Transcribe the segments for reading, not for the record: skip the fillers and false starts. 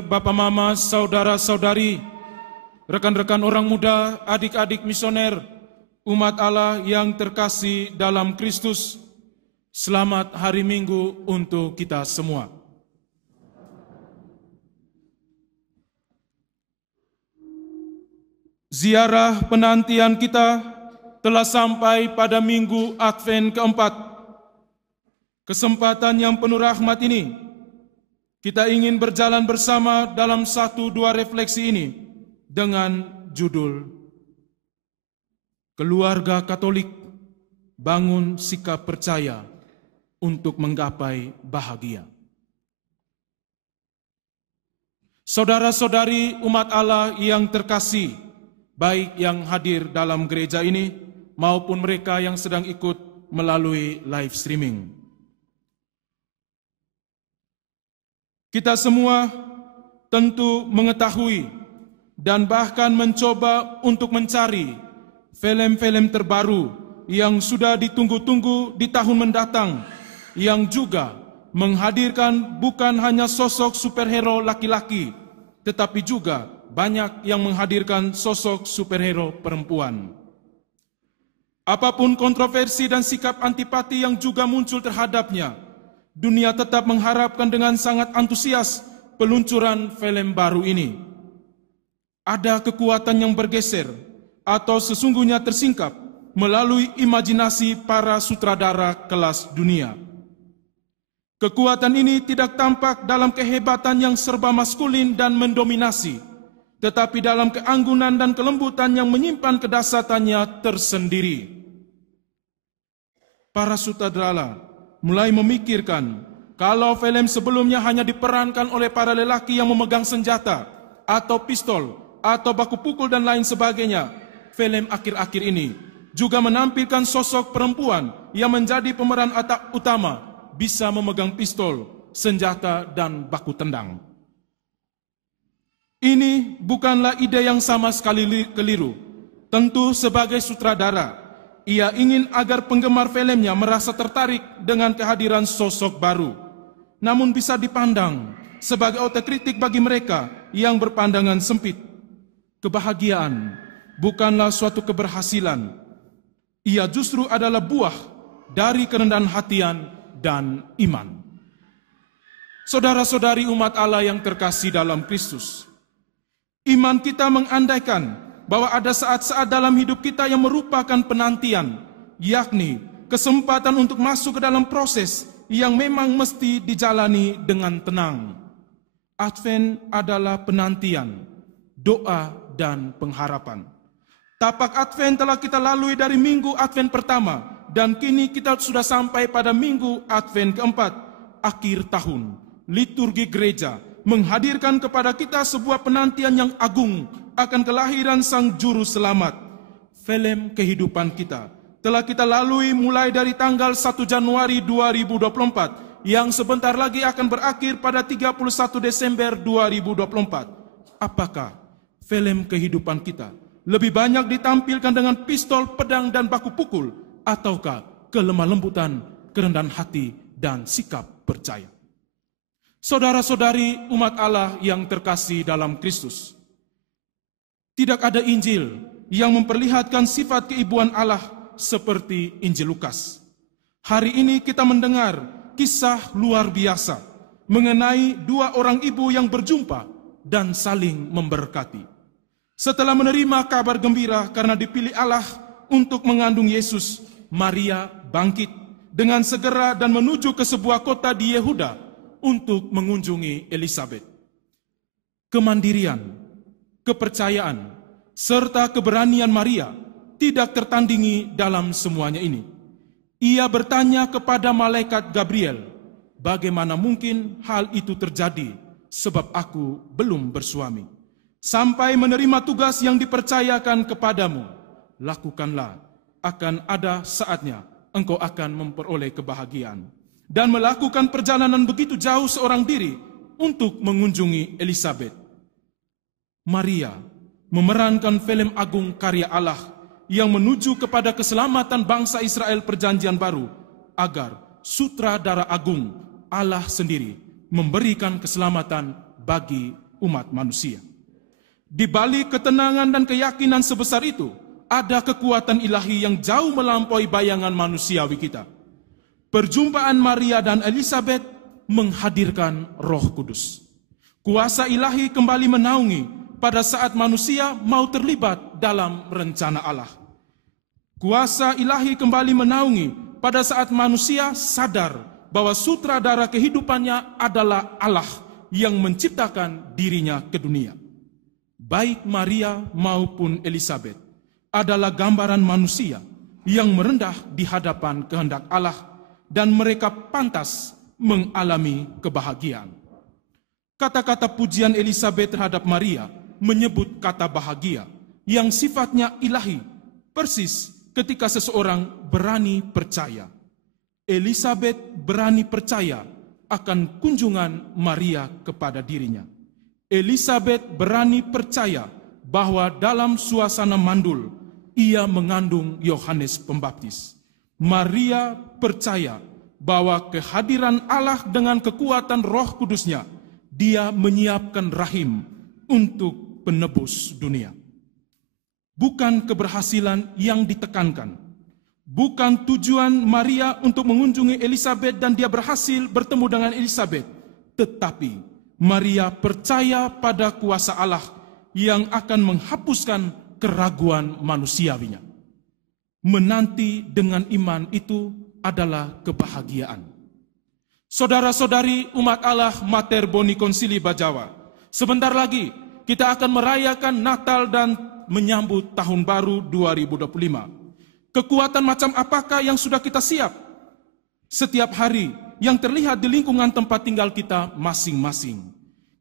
Bapak Mama, saudara-saudari, rekan-rekan orang muda, adik-adik misioner, umat Allah yang terkasih dalam Kristus, selamat hari Minggu untuk kita semua. Ziarah penantian kita telah sampai pada Minggu Advent keempat. Kesempatan yang penuh rahmat ini, kita ingin berjalan bersama dalam 1-2 refleksi ini dengan judul Keluarga Katolik, bangun sikap percaya untuk menggapai bahagia. Saudara-saudari umat Allah yang terkasih, baik yang hadir dalam gereja ini maupun mereka yang sedang ikut melalui live streaming. Kita semua tentu mengetahui dan bahkan mencoba untuk mencari film-film terbaru yang sudah ditunggu-tunggu di tahun mendatang, yang juga menghadirkan bukan hanya sosok superhero laki-laki, tetapi juga banyak yang menghadirkan sosok superhero perempuan. Apapun kontroversi dan sikap antipati yang juga muncul terhadapnya, dunia tetap mengharapkan dengan sangat antusias peluncuran film baru ini. Ada kekuatan yang bergeser atau sesungguhnya tersingkap melalui imajinasi para sutradara kelas dunia. Kekuatan ini tidak tampak dalam kehebatan yang serba maskulin dan mendominasi, tetapi dalam keanggunan dan kelembutan yang menyimpan kedasatannya tersendiri. Para sutradara mulai memikirkan kalau film sebelumnya hanya diperankan oleh para lelaki yang memegang senjata atau pistol atau baku pukul dan lain sebagainya, film akhir-akhir ini juga menampilkan sosok perempuan yang menjadi pemeran utama, bisa memegang pistol, senjata, dan baku tendang. Ini bukanlah ide yang sama sekali keliru. Tentu sebagai sutradara, ia ingin agar penggemar filmnya merasa tertarik dengan kehadiran sosok baru. Namun bisa dipandang sebagai otokritik bagi mereka yang berpandangan sempit. Kebahagiaan bukanlah suatu keberhasilan. Ia justru adalah buah dari kerendahan hatian dan iman. Saudara-saudari umat Allah yang terkasih dalam Kristus, iman kita mengandaikan bahwa ada saat-saat dalam hidup kita yang merupakan penantian, yakni kesempatan untuk masuk ke dalam proses yang memang mesti dijalani dengan tenang. Advent adalah penantian, doa, dan pengharapan. Tapak Advent telah kita lalui dari Minggu Advent pertama, dan kini kita sudah sampai pada Minggu Advent keempat, akhir tahun. Liturgi gereja menghadirkan kepada kita sebuah penantian yang agung akan kelahiran Sang Juru Selamat. Film kehidupan kita telah kita lalui mulai dari tanggal 1 Januari 2024 yang sebentar lagi akan berakhir pada 31 Desember 2024. Apakah film kehidupan kita lebih banyak ditampilkan dengan pistol, pedang, dan baku pukul, ataukah kelemah lembutan, kerendahan hati, dan sikap percaya? Saudara-saudari umat Allah yang terkasih dalam Kristus, tidak ada Injil yang memperlihatkan sifat keibuan Allah seperti Injil Lukas. Hari ini kita mendengar kisah luar biasa mengenai 2 orang ibu yang berjumpa dan saling memberkati. Setelah menerima kabar gembira karena dipilih Allah untuk mengandung Yesus, Maria bangkit dengan segera dan menuju ke sebuah kota di Yehuda untuk mengunjungi Elisabet. Kemandirian, kepercayaan, serta keberanian Maria tidak tertandingi dalam semuanya ini. Ia bertanya kepada malaikat Gabriel, bagaimana mungkin hal itu terjadi sebab aku belum bersuami. Sampai menerima tugas yang dipercayakan kepadamu, lakukanlah, akan ada saatnya engkau akan memperoleh kebahagiaan. Dan melakukan perjalanan begitu jauh seorang diri untuk mengunjungi Elisabet. Maria memerankan film agung karya Allah yang menuju kepada keselamatan bangsa Israel perjanjian baru, agar sutradara agung Allah sendiri memberikan keselamatan bagi umat manusia. Di balik ketenangan dan keyakinan sebesar itu, ada kekuatan ilahi yang jauh melampaui bayangan manusiawi kita. Perjumpaan Maria dan Elizabeth menghadirkan Roh Kudus. Kuasa ilahi kembali menaungi pada saat manusia mau terlibat dalam rencana Allah. Kuasa ilahi kembali menaungi pada saat manusia sadar bahwa sutradara kehidupannya adalah Allah yang menciptakan dirinya ke dunia. Baik Maria maupun Elizabeth adalah gambaran manusia yang merendah di hadapan kehendak Allah dan mereka pantas mengalami kebahagiaan. Kata-kata pujian Elizabeth terhadap Maria menyebut kata bahagia yang sifatnya ilahi, persis ketika seseorang berani percaya. Elizabeth berani percaya akan kunjungan Maria kepada dirinya. Elizabeth berani percaya bahwa dalam suasana mandul ia mengandung Yohanes Pembaptis. Maria percaya bahwa kehadiran Allah dengan kekuatan Roh Kudusnya, dia menyiapkan rahim untuk penebus dunia. Bukan keberhasilan yang ditekankan, bukan tujuan Maria untuk mengunjungi Elizabeth dan dia berhasil bertemu dengan Elizabeth, tetapi Maria percaya pada kuasa Allah yang akan menghapuskan keraguan manusiawinya. Menanti dengan iman itu adalah kebahagiaan. Saudara-saudari umat Allah Mater Boni Concilii Bajawa, sebentar lagi kita akan merayakan Natal dan menyambut Tahun Baru 2025. Kekuatan macam apakah yang sudah kita siap setiap hari yang terlihat di lingkungan tempat tinggal kita masing-masing?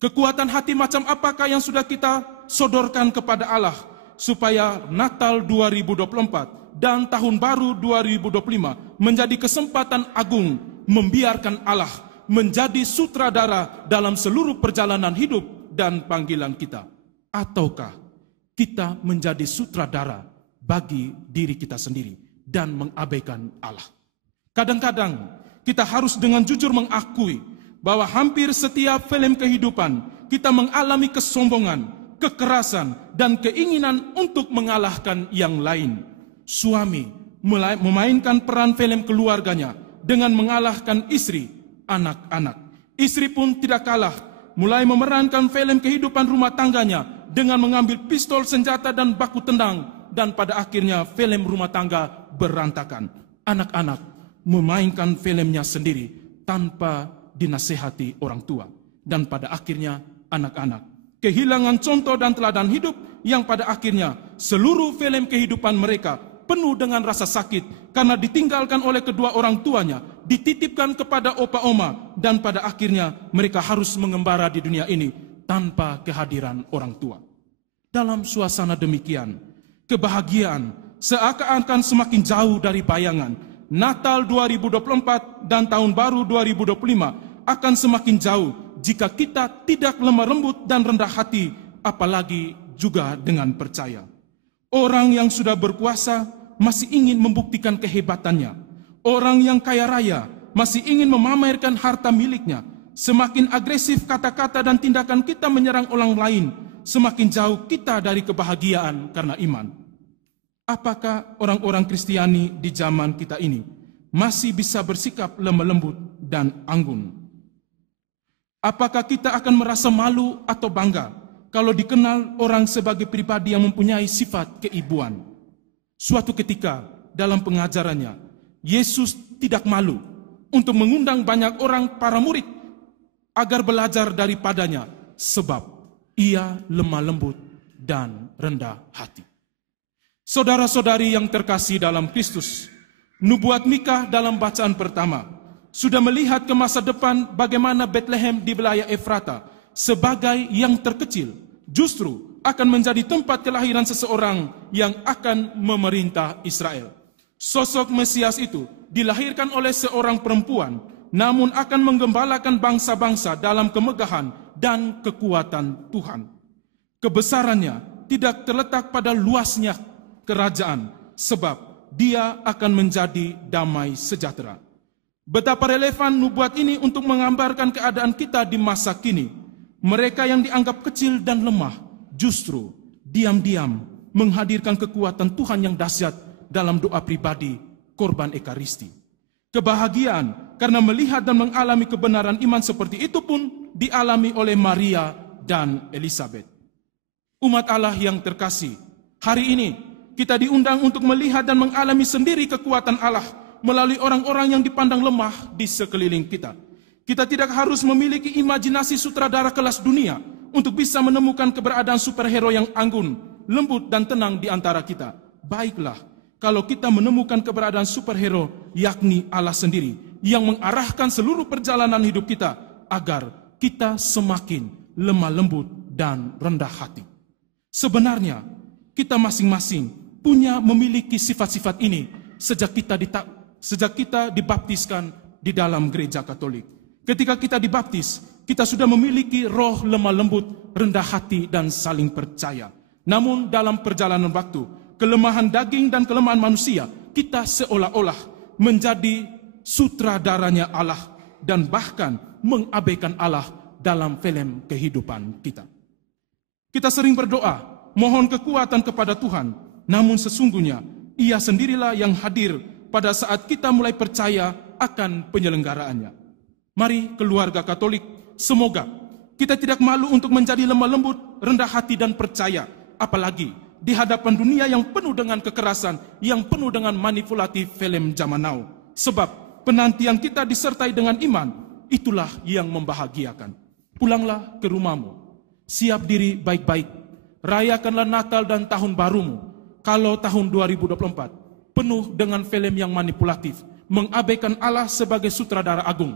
Kekuatan hati macam apakah yang sudah kita sodorkan kepada Allah supaya Natal 2024 dan Tahun Baru 2025 menjadi kesempatan agung membiarkan Allah menjadi sutradara dalam seluruh perjalanan hidup dan panggilan kita? Ataukah kita menjadi sutradara bagi diri kita sendiri dan mengabaikan Allah? Kadang-kadang kita harus dengan jujur mengakui bahwa hampir setiap film kehidupan kita mengalami kesombongan, kekerasan, dan keinginan untuk mengalahkan yang lain. Suami memainkan peran film keluarganya dengan mengalahkan istri, anak-anak. Istri pun tidak kalah, mulai memerankan film kehidupan rumah tangganya dengan mengambil pistol, senjata, dan baku tendang, dan pada akhirnya film rumah tangga berantakan. Anak-anak memainkan filmnya sendiri tanpa dinasehati orang tua, dan pada akhirnya anak-anak kehilangan contoh dan teladan hidup yang pada akhirnya seluruh film kehidupan mereka penuh dengan rasa sakit karena ditinggalkan oleh kedua orang tuanya, dititipkan kepada opa-oma, dan pada akhirnya mereka harus mengembara di dunia ini tanpa kehadiran orang tua. Dalam suasana demikian, kebahagiaan seakan-akan semakin jauh dari bayangan. Natal 2024 dan Tahun Baru 2025 akan semakin jauh jika kita tidak lemah lembut dan rendah hati, apalagi juga dengan percaya. Orang yang sudah berkuasa masih ingin membuktikan kehebatannya. Orang yang kaya raya masih ingin memamerkan harta miliknya. Semakin agresif kata-kata dan tindakan kita menyerang orang lain, semakin jauh kita dari kebahagiaan karena iman. Apakah orang-orang Kristiani di zaman kita ini masih bisa bersikap lemah lembut dan anggun? Apakah kita akan merasa malu atau bangga kalau dikenal orang sebagai pribadi yang mempunyai sifat keibuan? Suatu ketika dalam pengajarannya, Yesus tidak malu untuk mengundang banyak orang para murid agar belajar daripadanya, sebab ia lemah lembut dan rendah hati. Saudara-saudari yang terkasih dalam Kristus, nubuat Mika dalam bacaan pertama sudah melihat ke masa depan bagaimana Bethlehem di wilayah Efrata sebagai yang terkecil justru akan menjadi tempat kelahiran seseorang yang akan memerintah Israel. Sosok Mesias itu dilahirkan oleh seorang perempuan, namun akan menggembalakan bangsa-bangsa dalam kemegahan dan kekuatan Tuhan. Kebesarannya tidak terletak pada luasnya kerajaan, sebab dia akan menjadi damai sejahtera. Betapa relevan nubuat ini untuk menggambarkan keadaan kita di masa kini. mereka yang dianggap kecil dan lemah justru diam-diam menghadirkan kekuatan Tuhan yang dahsyat dalam doa pribadi korban Ekaristi. Kebahagiaan karena melihat dan mengalami kebenaran iman seperti itu pun dialami oleh Maria dan Elizabeth. Umat Allah yang terkasih, hari ini kita diundang untuk melihat dan mengalami sendiri kekuatan Allah melalui orang-orang yang dipandang lemah di sekeliling kita. Kita tidak harus memiliki imajinasi sutradara kelas dunia untuk bisa menemukan keberadaan superhero yang anggun, lembut dan tenang di antara kita. Baiklah, kalau kita menemukan keberadaan superhero, yakni Allah sendiri, yang mengarahkan seluruh perjalanan hidup kita agar kita semakin lemah lembut dan rendah hati. Sebenarnya, kita masing-masing memiliki sifat-sifat ini sejak kita dibaptiskan di dalam gereja Katolik. Ketika kita dibaptis, kita sudah memiliki roh lemah lembut, rendah hati, dan saling percaya. Namun dalam perjalanan waktu, kelemahan daging dan kelemahan manusia, kita seolah-olah menjadi sutradaranya Allah dan bahkan mengabaikan Allah dalam film kehidupan kita. Kita sering berdoa, mohon kekuatan kepada Tuhan, namun sesungguhnya Ia sendirilah yang hadir pada saat kita mulai percaya akan penyelenggaraannya. Mari keluarga Katolik, semoga kita tidak malu untuk menjadi lemah lembut, rendah hati dan percaya, apalagi di hadapan dunia yang penuh dengan kekerasan, yang penuh dengan manipulatif film zaman now. Sebab penantian kita disertai dengan iman, itulah yang membahagiakan. Pulanglah ke rumahmu, siap diri baik-baik, rayakanlah Natal dan Tahun Barumu. Kalau tahun 2024 penuh dengan film yang manipulatif, mengabaikan Allah sebagai sutradara agung,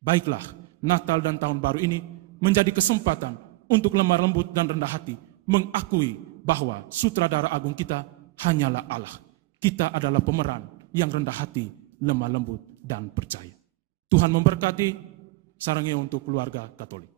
baiklah, Natal dan Tahun Baru ini menjadi kesempatan untuk lemah lembut dan rendah hati, mengakui bahwa sutradara agung kita hanyalah Allah. Kita adalah pemeran yang rendah hati, lemah lembut, dan percaya. Tuhan memberkati, sarangnya untuk keluarga Katolik.